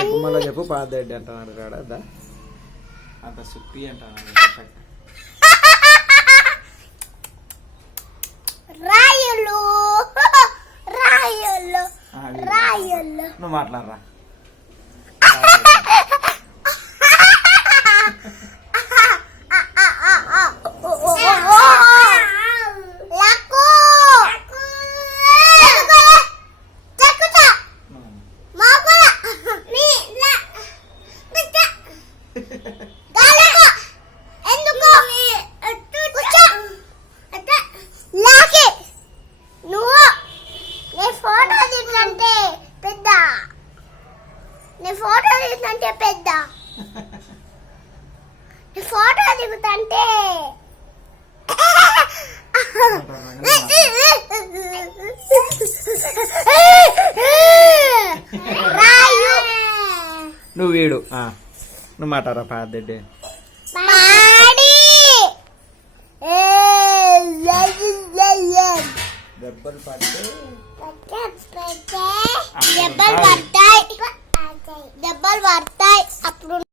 చెప్పు మళ్ళీ చెప్పు పాదరెడ్డి అంటున్నాడు కాడ అంత సుప్పి అంటున్నాడు రాయలు రాయలు రాయలు నువ్వు మాట్లాడరా ఫోటో దిగుతంటే నువ్వు వీడు నువ్వు మాట్లాడరా పాదరెడ్డి దెబ్బలు పడితే